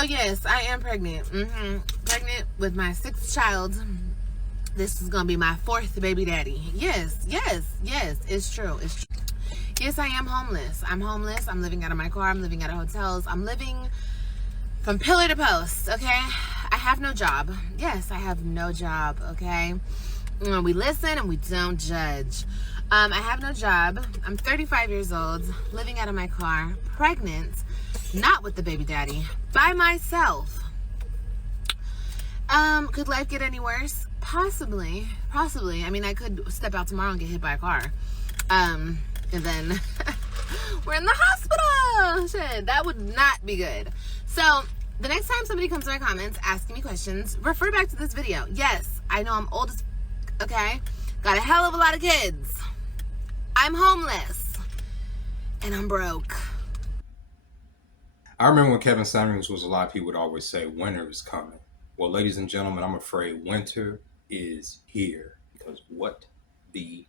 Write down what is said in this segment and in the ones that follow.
So yes, I am pregnant. Pregnant with my 6th child. This is gonna be my 4th baby daddy. Yes. It's true. Yes, I am homeless. I'm homeless. I'm living out of my car. I'm living out of hotels. I'm living from pillar to post. Okay, I have no job. Yes, I have no job. Okay, we listen and we don't judge. I have no job. I'm 35 years old, living out of my car, pregnant, not with the baby daddy, by myself. Could life get any worse? Possibly. I mean, I could step out tomorrow and get hit by a car. And then we're in the hospital. Shit, that would not be good. So the next time somebody comes to my comments asking me questions, refer back to this video. Yes, I know I'm old as okay? Got a hell of a lot of kids. I'm homeless. And I'm broke. I remember when Kevin Samuels was alive, he would always say, winter is coming. Well, ladies and gentlemen, I'm afraid winter is here. Because what the...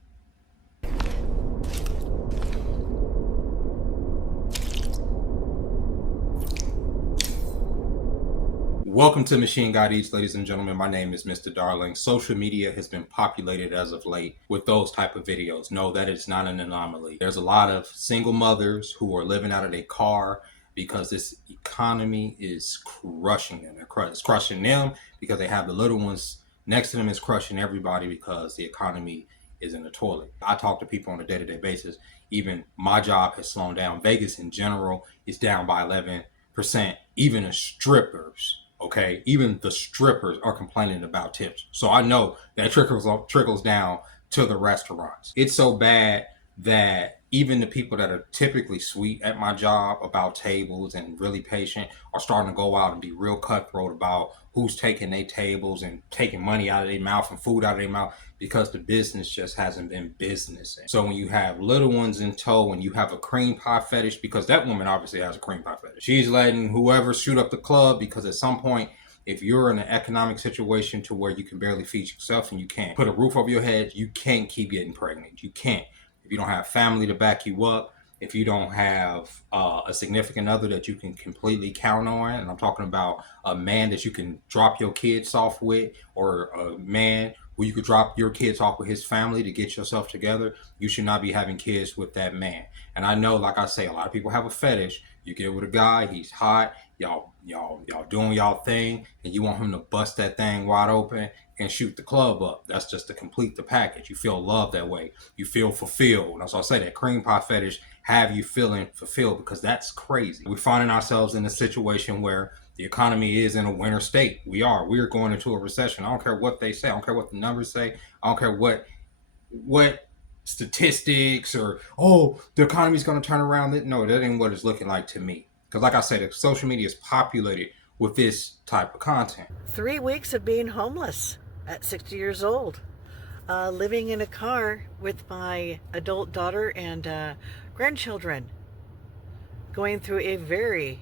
Welcome to Machine God Eats, ladies and gentlemen. My name is Mr. Darling. Social media has been populated as of late with those type of videos. No, that is not an anomaly. There's a lot of single mothers who are living out of their car because this economy is crushing them. It's crushing them because they have the little ones next to them. It's crushing everybody because the economy is in the toilet. I talk to people on a day-to-day basis. Even my job has slowed down. Vegas in general is down by 11%. Even the strippers. Okay, even the strippers are complaining about tips. So I know that trickles down to the restaurants. It's so bad that even the people that are typically sweet at my job about tables and really patient are starting to go out and be real cutthroat about who's taking their tables and taking money out of their mouth and food out of their mouth because the business just hasn't been business. So when you have little ones in tow and you have a cream pie fetish, because that woman obviously has a cream pie fetish, she's letting whoever shoot up the club because at some point, if you're in an economic situation to where you can barely feed yourself and you can't put a roof over your head, you can't keep getting pregnant. You can't. If you don't have family to back you up, if you don't have a significant other that you can completely count on, and I'm talking about a man that you can drop your kids off with, or a man who you could drop your kids off with his family to get yourself together, you should not be having kids with that man. And I know, like I say, a lot of people have a fetish. You get with a guy, he's hot, y'all doing y'all thing, and you want him to bust that thing wide open and shoot the club up. That's just to complete the package. You feel loved that way. You feel fulfilled. That's why I say that cream pie fetish have you feeling fulfilled, because that's crazy. We're finding ourselves in a situation where the economy is in a winter state. We're going into a recession. I don't care what they say. I don't care what the numbers say. I don't care what statistics or, oh, the economy's going to turn around. No, that ain't what it's looking like to me. Because like I said, social media is populated with this type of content. 3 weeks of being homeless at 60 years old. Living in a car with my adult daughter and grandchildren. Going through a very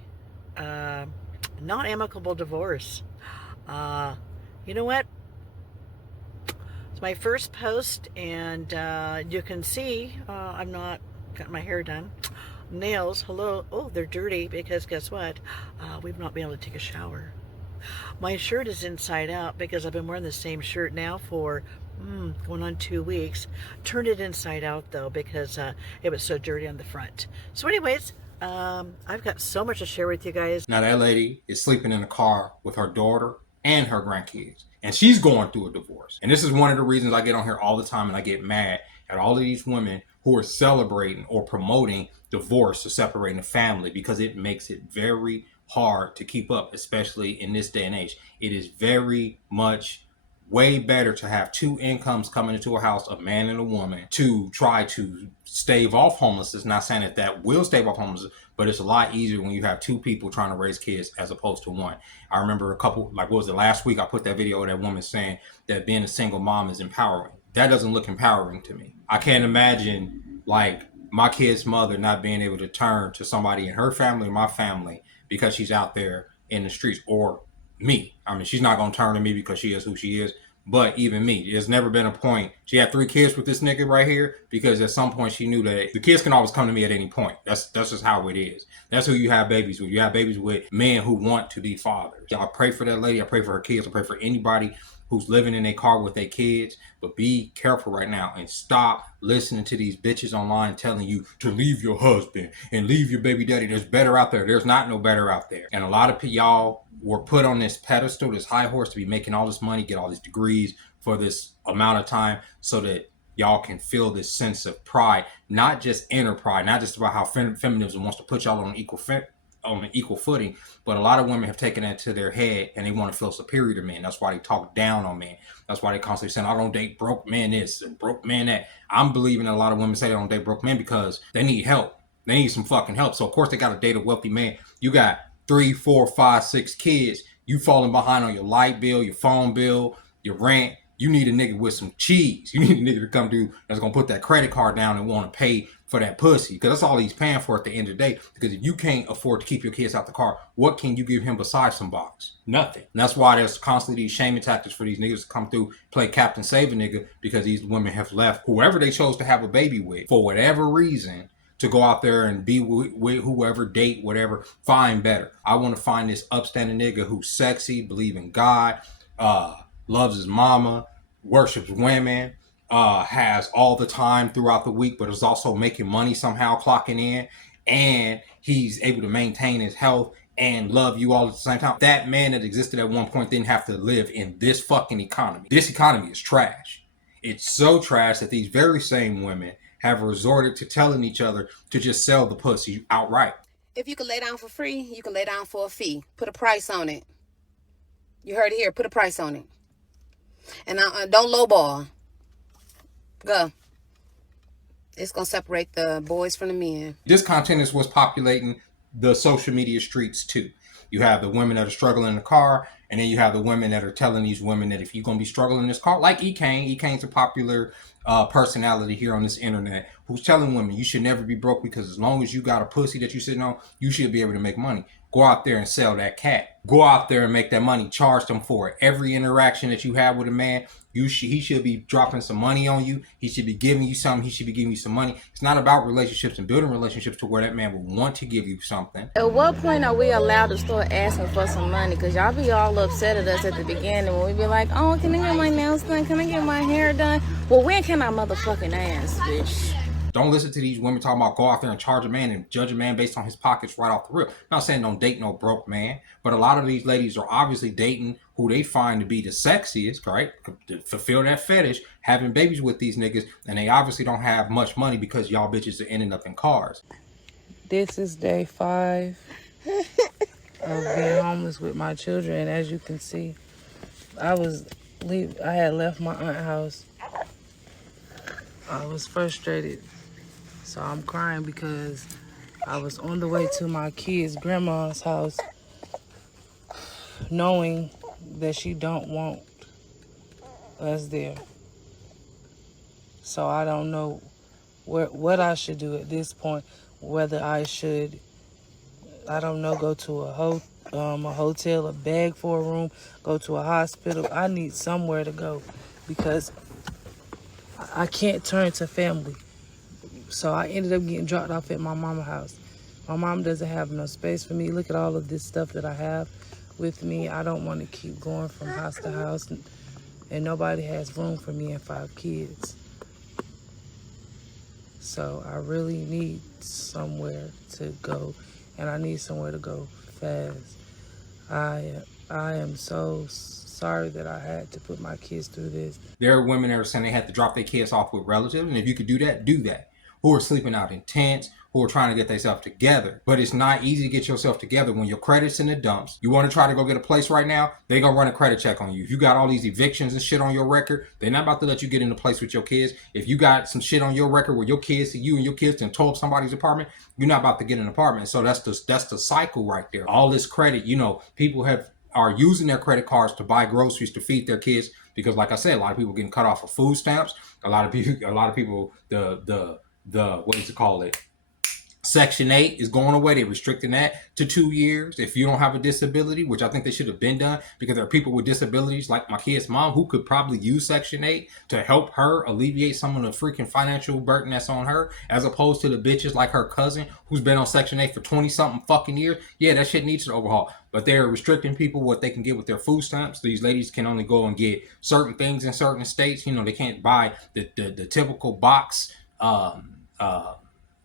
not amicable divorce. You know what? It's my first post, and you can see I'm not got my hair done. Nails, hello. Oh, they're dirty because guess what? We've not been able to take a shower. My shirt is inside out because I've been wearing the same shirt now for going on 2 weeks. Turned it inside out though because it was so dirty on the front. So anyways, I've got so much to share with you guys. Now that lady is sleeping in a car with her daughter and her grandkids, and she's going through a divorce. And this is one of the reasons I get on here all the time and I get mad at all of these women who are celebrating or promoting divorce or separating the family, because it makes it very hard to keep up, especially in this day and age. It is very much way better to have two incomes coming into a house, a man and a woman, to try to stave off homelessness. Not saying that that will stave off homelessness, but it's a lot easier when you have two people trying to raise kids as opposed to one. I remember a couple, like what was it, last week I put that video of that woman saying that being a single mom is empowering. That doesn't look empowering to me. I can't imagine like my kid's mother not being able to turn to somebody in her family or my family because she's out there in the streets, or me. I mean, she's not going to turn to me because she is who she is, But even me, there's never been a point. She had 3 kids with this nigga right here because at some point she knew that the kids can always come to me at any point. That's just how it is. That's who you have babies with. You have babies with men who want to be fathers. I pray for that lady. I pray for her kids. I pray for anybody who's living in a car with their kids. But be careful right now and stop listening to these bitches online telling you to leave your husband and leave your baby daddy. There's better out there. There's not no better out there. And a lot of y'all were put on this pedestal, this high horse, to be making all this money, get all these degrees for this amount of time so that y'all can feel this sense of pride, not just inner pride, not just about how feminism wants to put y'all on an equal footing, but a lot of women have taken that to their head and they want to feel superior to men. That's why they talk down on men. That's why they constantly saying, I don't date broke men this and broke men that. I'm believing a lot of women say they don't date broke men because they need help. They need some fucking help. So of course they got to date a wealthy man. You got 3, 4, 5, 6 kids. You falling behind on your light bill, your phone bill, your rent. You need a nigga with some cheese. You need a nigga to come through that's going to put that credit card down and want to pay for that pussy. Because that's all he's paying for at the end of the day. Because if you can't afford to keep your kids out the car, what can you give him besides some box? Nothing. And that's why there's constantly these shaming tactics for these niggas to come through, play Captain Save a Nigga, because these women have left whoever they chose to have a baby with for whatever reason to go out there and be with whoever, date, whatever, find better. I want to find this upstanding nigga who's sexy, believe in God, loves his mama, worships women, has all the time throughout the week, but is also making money somehow, clocking in, and he's able to maintain his health and love you all at the same time. That man that existed at one point didn't have to live in this fucking economy. This economy is trash. It's so trash that these very same women have resorted to telling each other to just sell the pussy outright. If you can lay down for free, you can lay down for a fee. Put a price on it. You heard it here. Put a price on it. And don't lowball. Go. It's going to separate the boys from the men. This content is what's populating the social media streets too. You have the women that are struggling in the car, and then you have the women that are telling these women that if you're going to be struggling in this car, like E-Kane's a popular personality here on this internet who's telling women you should never be broke because as long as you got a pussy that you're sitting on, you should be able to make money. Go out there and sell that cat. Go out there and make that money. Charge them for it. Every interaction that you have with a man, he should be dropping some money on you. He should be giving you something. He should be giving you some money. It's not about relationships and building relationships to where that man will want to give you something. At what point are we allowed to start asking for some money? Because y'all be all upset at us at the beginning when we be like, oh, can I get my nails done? Can I get my hair done? Well, when can I motherfucking ask, bitch? Don't listen to these women talking about go out there and charge a man and judge a man based on his pockets right off the rip. I'm not saying don't date no broke man, but a lot of these ladies are obviously dating who they find to be the sexiest, right? To fulfill that fetish, having babies with these niggas, and they obviously don't have much money because y'all bitches are ending up in cars. This is day 5 of being homeless with my children, and as you can see, I had left my aunt's house. I was frustrated, so I'm crying because I was on the way to my kids' grandma's house, knowing that she don't want us there. So I don't know what I should do at this point. Whether I should, I don't know, go to a hotel, a beg for a room, go to a hospital. I need somewhere to go because I can't turn to family. So I ended up getting dropped off at my mama's house. My mom doesn't have no space for me. Look at all of this stuff that I have with me. I don't want to keep going from house to house, and nobody has room for me and 5 kids. So I really need somewhere to go, and I need somewhere to go fast. I am so sorry that I had to put my kids through this. There are women that are saying they had to drop their kids off with relatives, and if you could do that, do that. Who are sleeping out in tents, who are trying to get themselves together. But it's not easy to get yourself together when your credit's in the dumps. You want to try to go get a place right now, they gonna run a credit check on you. If you got all these evictions and shit on your record, they're not about to let you get in a place with your kids. If you got some shit on your record where your kids, you and your kids can tow up somebody's apartment, you're not about to get an apartment. So that's the cycle right there. All this credit, people are using their credit cards to buy groceries to feed their kids because, like I said, a lot of people getting cut off of food stamps. A lot of people, what is it called? Section 8 is going away. They're restricting that to 2 years if you don't have a disability, which I think they should have been done, because there are people with disabilities like my kid's mom who could probably use Section 8 to help her alleviate some of the freaking financial burden that's on her, as opposed to the bitches like her cousin who's been on Section 8 for 20-something fucking years. Yeah, that shit needs to overhaul. But they're restricting people what they can get with their food stamps. These ladies can only go and get certain things in certain states. You know, they can't buy the typical box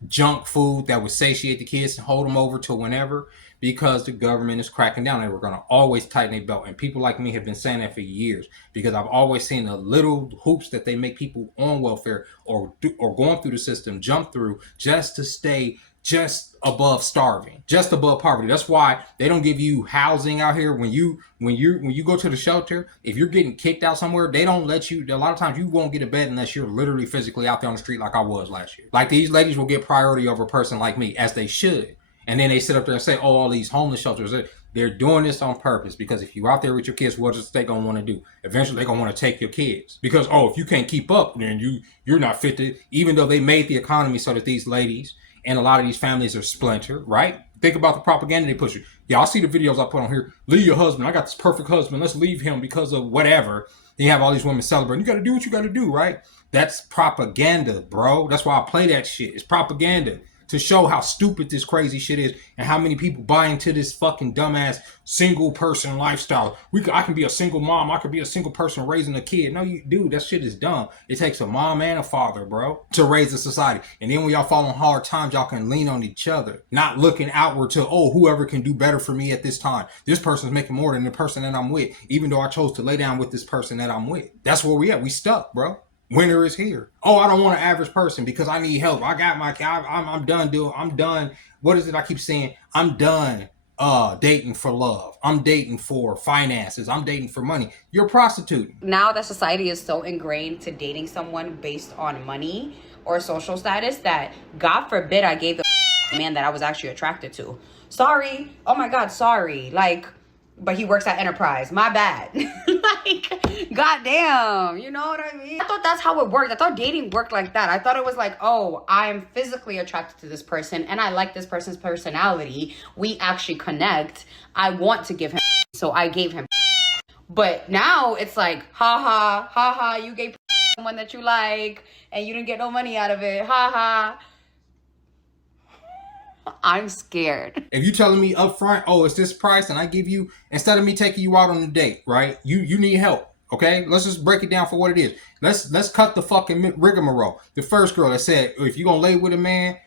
junk food that would satiate the kids and hold them over to whenever, because the government is cracking down. And we're going to always tighten their belt. And people like me have been saying that for years, because I've always seen the little hoops that they make people on welfare or going through the system jump through just to stay just above starving, just above poverty. That's why they don't give you housing out here. When you go to the shelter, if you're getting kicked out somewhere, they don't let you. A lot of times you won't get a bed unless you're literally physically out there on the street, like I was last year. Like, these ladies will get priority over a person like me, as they should. And then they sit up there and say, oh, all these homeless shelters, they're doing this on purpose, because if you're out there with your kids, what is they going to want to do? Eventually, they're going to want to take your kids, because, oh, if you can't keep up, then you're not fit to, even though they made the economy so that these ladies and a lot of these families are splintered, right? Think about the propaganda they push you. Y'all see the videos I put on here. Leave your husband. I got this perfect husband. Let's leave him because of whatever. Then you have all these women celebrating. You got to do what you got to do, right? That's propaganda, bro. That's why I play that shit. It's propaganda to show how stupid this crazy shit is and how many people buy into this fucking dumbass single person lifestyle. I can be a single mom. I could be a single person raising a kid. No, dude, that shit is dumb. It takes a mom and a father, bro, to raise a society. And then when y'all fall on hard times, y'all can lean on each other, not looking outward to, oh, whoever can do better for me at this time. This person's making more than the person that I'm with, even though I chose to lay down with this person that I'm with. That's where we at. We stuck, bro. Winter is here. Oh, I don't want an average person because I need help. I got my, I'm done doing, I'm done. What is it I keep saying? I'm done dating for love. I'm dating for finances. I'm dating for money. You're prostituting. Now that society is so ingrained to dating someone based on money or social status that, God forbid, I gave the man that I was actually attracted to. Sorry. Oh my God, sorry. Like, but he works at Enterprise. My bad. Like, goddamn. You know what I mean? I thought that's how it worked. I thought dating worked like that. I thought it was like, oh, I'm physically attracted to this person and I like this person's personality. We actually connect. I want to give him, so I gave him. But now it's like, ha ha, you gave someone that you like and you didn't get no money out of it. Ha ha. I'm scared. If you telling me up front, oh, it's this price, and I give you, instead of me taking you out on a date, right? You need help, okay? Let's just break it down for what it is. Let's cut the fucking rigmarole. The first girl that said, if you're gonna lay with a man,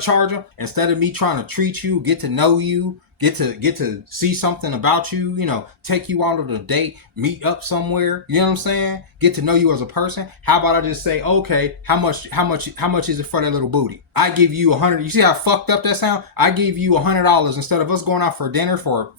charge him. Instead of me trying to treat you, get to know you, get to see something about you, you know, take you out on a date, meet up somewhere, you know what I'm saying? Get to know you as a person. How about I just say, okay, how much is it for that little booty? I give you $100. You see how fucked up that sound? I give you $100 instead of us going out for dinner for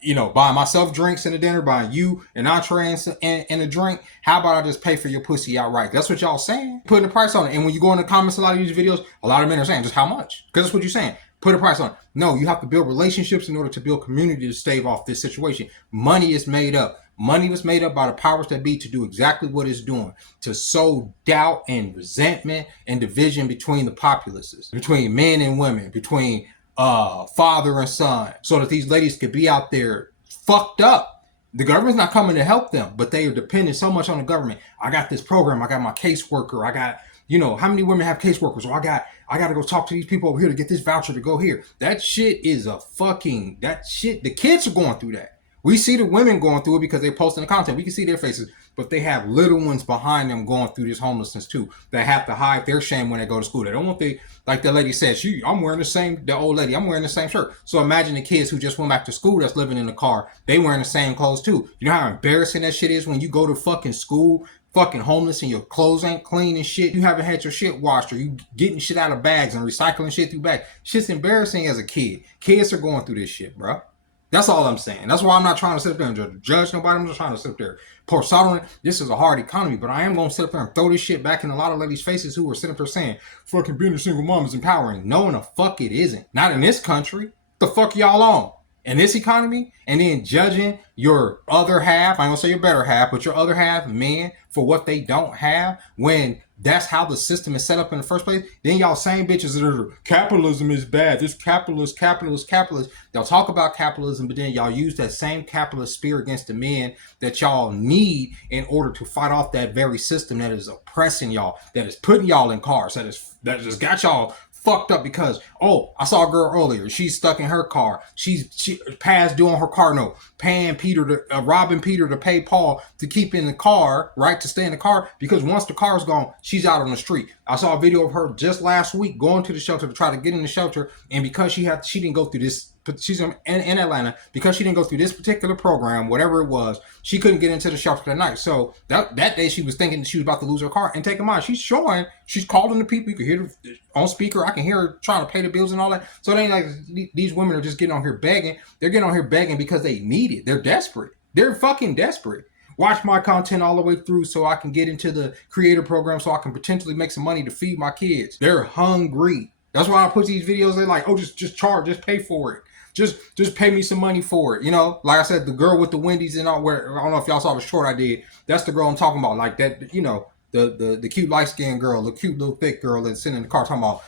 you know, buying myself drinks and a dinner, buying you an entree and a drink. How about I just pay for your pussy outright? That's what y'all saying. Putting a price on it. And when you go in the comments, a lot of these videos, a lot of men are saying, just how much? Because that's what you're saying. Put a price on it. No, you have to build relationships in order to build community to stave off this situation. Money is made up. Money was made up by the powers that be to do exactly what it's doing, to sow doubt and resentment and division between the populaces, between men and women, between father and son, so that these ladies could be out there fucked up. The government's not coming to help them, but they are dependent so much on the government. I got this program. I got my caseworker. I got, you know, how many women have caseworkers? Or I got to go talk to these people over here to get this voucher to go here. That shit is that shit. The kids are going through that. We see the women going through it because they're posting the content. We can see their faces, but they have little ones behind them going through this homelessness too. They have to hide their shame when they go to school. They don't want like the lady said, I'm wearing the old lady, I'm wearing the same shirt. So imagine the kids who just went back to school that's living in the car. They wearing the same clothes too. You know how embarrassing that shit is when you go to fucking school, fucking homeless, and your clothes ain't clean and shit. You haven't had your shit washed, or you getting shit out of bags and recycling shit through bags. Shit's embarrassing as a kid. Kids are going through this shit, bro. That's all I'm saying. That's why I'm not trying to sit there and judge nobody. I'm just trying to sit there, pour salt on it. This is a hard economy, but I am going to sit up there and throw this shit back in a lot of ladies' faces who are sitting up there saying, fucking being a single mom is empowering. No, the fuck it isn't. Not in this country. The fuck y'all on? In this economy? And then judging your other half, I ain't gonna say your better half, but your other half, men, for what they don't have, when that's how the system is set up in the first place, then y'all same bitches that are capitalism is bad. This capitalist. They'll talk about capitalism, but then y'all use that same capitalist spear against the men that y'all need in order to fight off that very system that is oppressing y'all, that is putting y'all in cars, that just got y'all fucked up because, oh, I saw a girl earlier. She's stuck in her car. She passed due on her car note, paying Peter to robbing Peter to pay Paul to keep in the car, right? To stay in the car, because once the car's gone, she's out on the street. I saw a video of her just last week going to the shelter to try to get in the shelter, and because she didn't go through this. She's in Atlanta, because she didn't go through this particular program, whatever it was, she couldn't get into the shelter that night. So that day she was thinking she was about to lose her car. And take in mind, she's calling the people. You can hear her on speaker. I can hear her trying to pay the bills and all that. So it ain't like these women are just getting on here begging. They're getting on here begging because they need it. They're desperate. They're fucking desperate. Watch my content all the way through so I can get into the creator program so I can potentially make some money to feed my kids. They're hungry. That's why I put these videos. They're like, oh, just charge, just pay for it. Just pay me some money for it. You know, like I said, the girl with the Wendy's and all, where I don't know if y'all saw the short I did. That's the girl I'm talking about. Like that, you know, the cute light skinned girl, the cute little thick girl that's sitting in the car talking about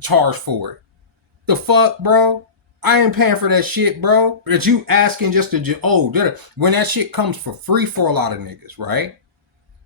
charge for it. The fuck, bro? I ain't paying for that shit, bro. That you asking just to, when that shit comes for free for a lot of niggas, right?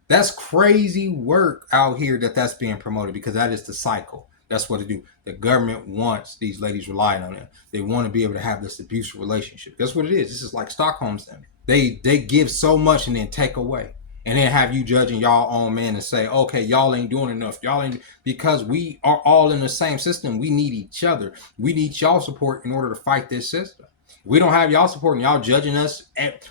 That's crazy work out here that's being promoted, because that is the cycle. That's what it do. The government wants these ladies relying on them. They want to be able to have this abusive relationship. That's what it is. This is like Stockholm Syndrome. They give so much and then take away. And then have you judging y'all own men and say, okay, y'all ain't doing enough. Y'all ain't, because we are all in the same system. We need each other. We need y'all support in order to fight this system. We don't have y'all supporting, y'all judging us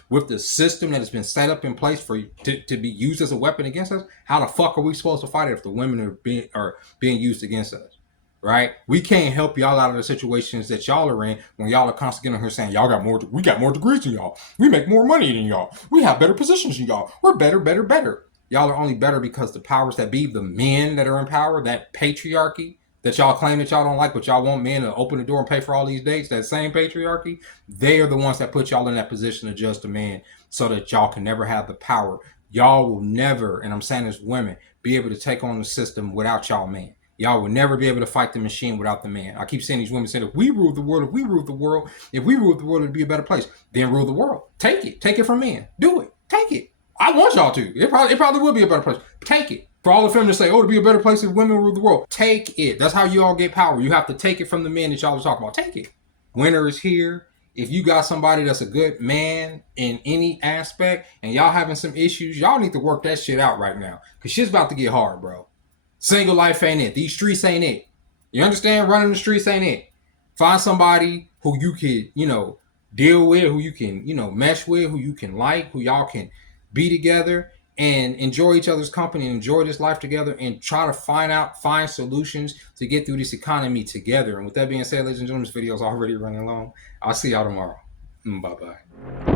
with the system that has been set up in place to be used as a weapon against us. How the fuck are we supposed to fight it if the women are being used against us? Right? We can't help y'all out of the situations that y'all are in when y'all are constantly on here saying we got more degrees than y'all. We make more money than y'all. We have better positions than y'all. We're better. Y'all are only better because the powers that be, the men that are in power, that patriarchy that y'all claim that y'all don't like, but y'all want men to open the door and pay for all these dates, that same patriarchy, they are the ones that put y'all in that position to judge the man so that y'all can never have the power. Y'all will never, and I'm saying as women, be able to take on the system without y'all man. Y'all will never be able to fight the machine without the man. I keep saying these women saying, if we rule the world, it'd be a better place. Then rule the world. Take it from men. Do it. Take it. I want y'all to. It probably will be a better place. Take it. For all the feminists say, it'd be a better place if women rule the world. Take it. That's how you all get power. You have to take it from the men that y'all was talking about. Take it. Winter is here. If you got somebody that's a good man in any aspect and y'all having some issues, y'all need to work that shit out right now. Because shit's about to get hard, bro. Single life ain't it. These streets ain't it. You understand? Running the streets ain't it. Find somebody who you can, deal with, who you can, mesh with, who you can like, who y'all can be together and enjoy each other's company and enjoy this life together and try to find solutions to get through this economy together. And with that being said, ladies and gentlemen, this video is already running long. I'll see y'all tomorrow. Bye-bye.